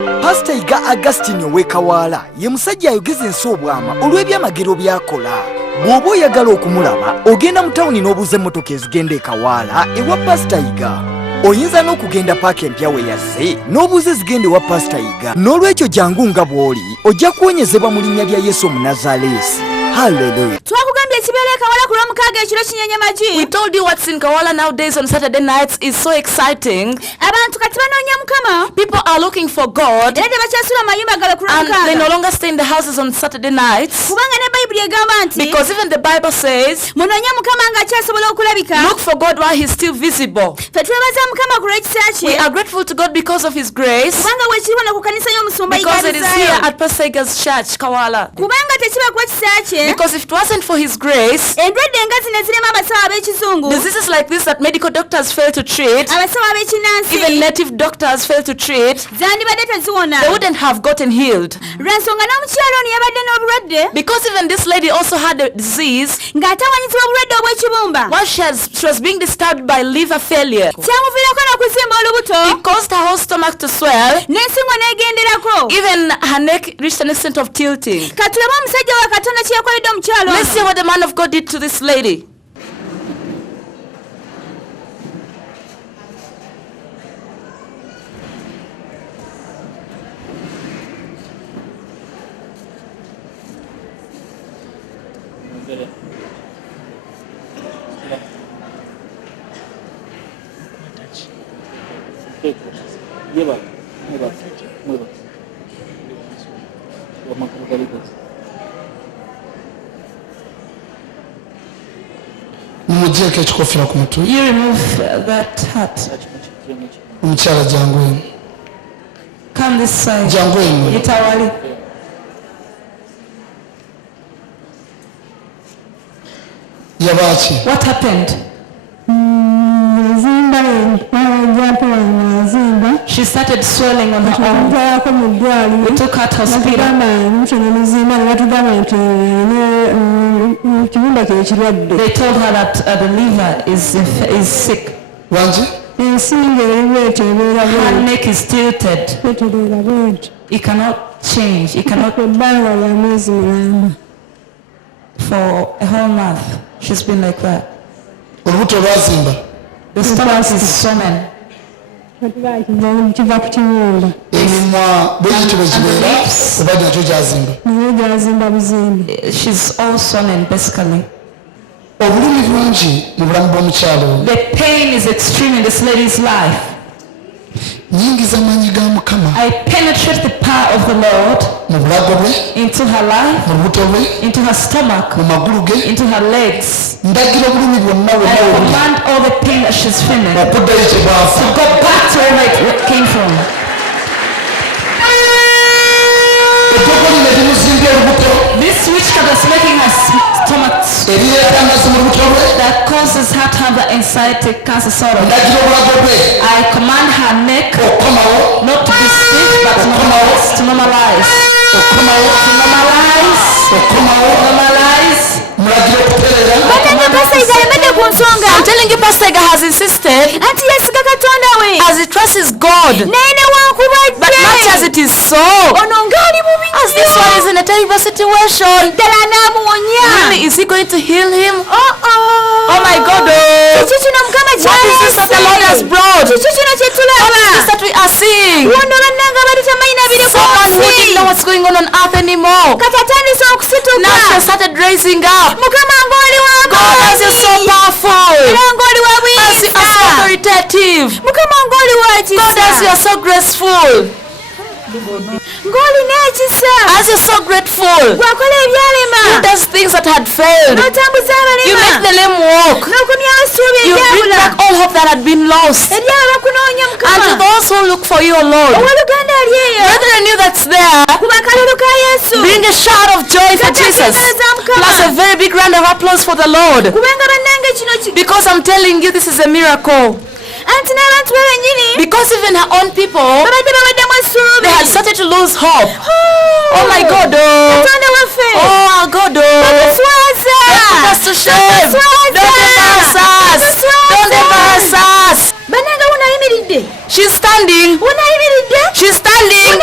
Pastor Iga Augustine Owekawaala ye musajja ayogeza ensi obwama olw'ebyamagero by'akola. Bw'oba oyagala okumulaba ogenda mu tawuni n'obuuza emmotoka ezigenda e Kawaala ewa Pastor Iga. Oyinza n'okugenda paaka empya we yazze n'obuuza ezigenda ewa Pastor Iga. N'olwekyo jangu nga bw'oli ojja kuwonyezebwa mu linnya lya Yesu Omunazaleesi. Hallelujah. We told you what's in Kawala nowadays on Saturday nights is so exciting. People are looking for God and they no longer stay in the houses on Saturday nights because even the Bible says look for God while he's still visible. We are grateful to God because of his grace, because it is here at Pastor Iga's church, Kawala. Because if it wasn't for his grace, diseases like this that medical doctors fail to treat, even native doctors fail to treat, they wouldn't have gotten healed. Because even this lady also had a disease while she was being disturbed by liver failure. It caused her whole stomach to swell. Even her neck reached an extent of tilting. Let's see what the man of God did to this lady. You remove that hat. Come this side. Itawali. What happened? She started swelling on her arm. We took her to hospital. They told her that the liver is sick. Her neck is tilted. It cannot change. It cannot. For a whole month, she's been like that. The stomach is swollen. She's all swollen basically. The pain is extreme in this lady's life. I penetrate the power of the Lord into her life, into her stomach, into her legs. I command all the pain that she's feeling to go back to where it came from. This witchcraft is making her stomach that causes her to have the anxiety, cancer, sorrow. I command her neck not to be stiff but to normalize. I'm telling you, Pastor Iga has insisted as he trusts God, but not as it is so. As this one is in a terrible situation, really, is he going to heal him? Oh my God! What is this that the Lord has brought? What is this that we are seeing? Someone who didn't know what's going on earth anymore. Now she has started raising up. God, as you're so powerful, as you are so authoritative, God, as you are so graceful, as you're so grateful, you does things that had failed. You make the lame walk. You bring back all hope that had been lost. And to those who look for you, Lord, brethren, you that's there, bring a shout of joy for Jesus, plus a very big round of applause for the Lord, because I'm telling you, this is a miracle. Because even her own people, they had started to lose hope. Oh my God! Oh God! Don't put us to shame. Don't embarrass us. Don't embarrass us. She's standing. She's standing.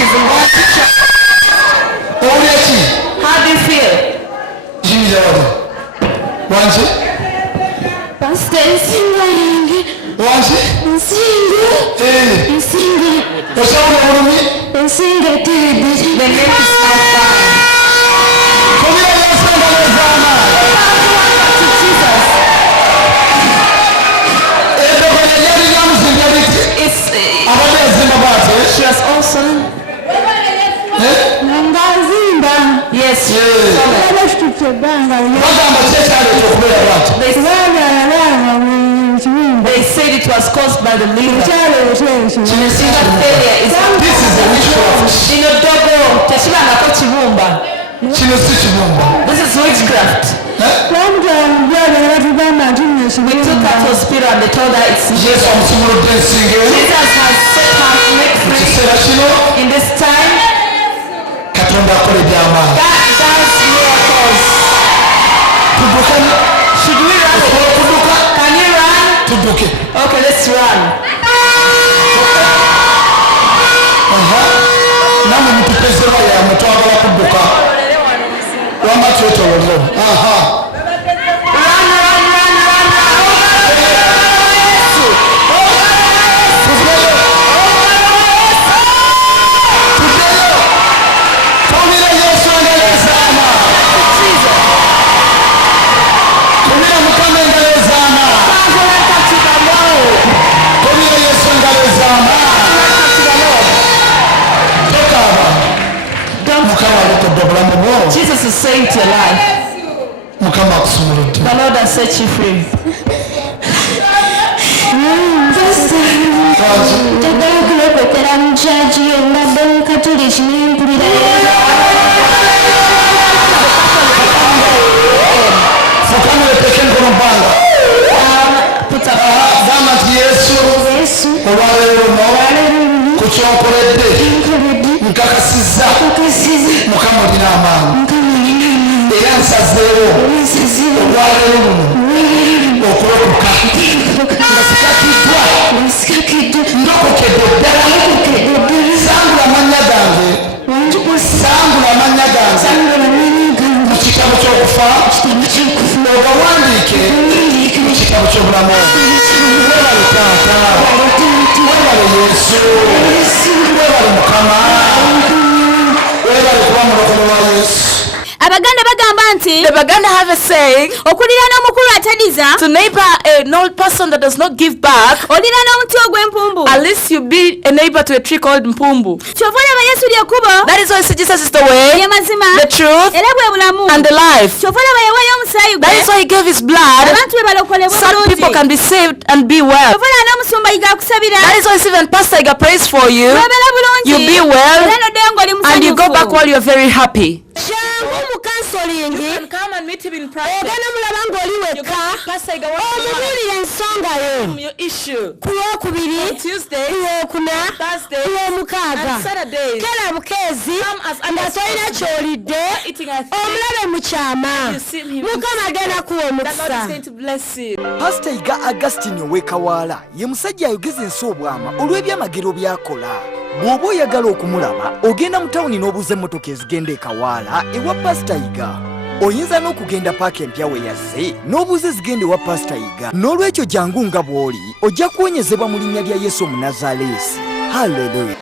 baptism. How do you feel? Pastor, sing. The name is not She was also yes. They said it was caused by the liver. This is a witchcraft. This is witchcraft. We took her to hospital and they told her it's Jesus has set her neck free. In this time, God does miracles. Should we run? Can you run? Okay, let's run. Jesus is saying to your life, the Lord has set you free. Put up nkakasiza mukama olina amaanyi era nsazeewo olwaleero luno okulokoka nga sikakiddwa ndokokedde ddala sangula amannya gange mu kitabo ky'okufa ogawandiike mu kitabo ky'obulamu. Webale taata, webale Yesu, webale Mukama, webale kuba mulokole wa Yesu. Abaganda bagamba nti The Baganda have a saying, okuliraana omukulu atadiza to neighbor an old person that does not give back, oliraana omuti ogw'empumbu. at least you be a neighbor to a tree called Mpumbu. Kyova olaba Yesu ly'ekkubo That is why Jesus is the way, ye mazima the truth, era bwe bulamu. and the life. Kyova olaba yawaayo omusaayi gwe That is why he gave his blood. abantu be balokolebwe Some people bulungi. can be saved and be well. Kyova olaba n'omusumba yiga akusabira That is why even Pastor Iga prays for you. webeera bulungi You be well, era n'oddeyo ng'oli and you go back musanyufu. while you are very happy. Jangu mu kansolingi Come and meet him in ogenda mulaba ng'oli wekka Pastor Iga omubuulira ensonga yo your issue. ku lwokubiri Tuesday, ku lwokuna Thursday, ku lwomukaaga and Saturdays. kera bukeezi Come as nga others tolina possible. ky'olidde Eating a thing. omulabe mu kyama You see him. mukama agenda kuwa The Lord omukisa is going to bless you. pasita Iga Augustine ow'ekawaala ye musajja ayogeza ensi obwama olw'ebyamagero by'akola. bw'oba oyagala okumulaba ogenda mu tawuni n'obuuza emmotoka ezigenda ekawaala ewa pasita Iga. oyinza n'okugenda paaka empya we yazze n'obuuza ezigenda ewa pasita Iga. n'olwekyo jangu nga bw'oli ojja kuwonyezebwa mu linnya lya Yesu Omunazaleesi. Haleluya.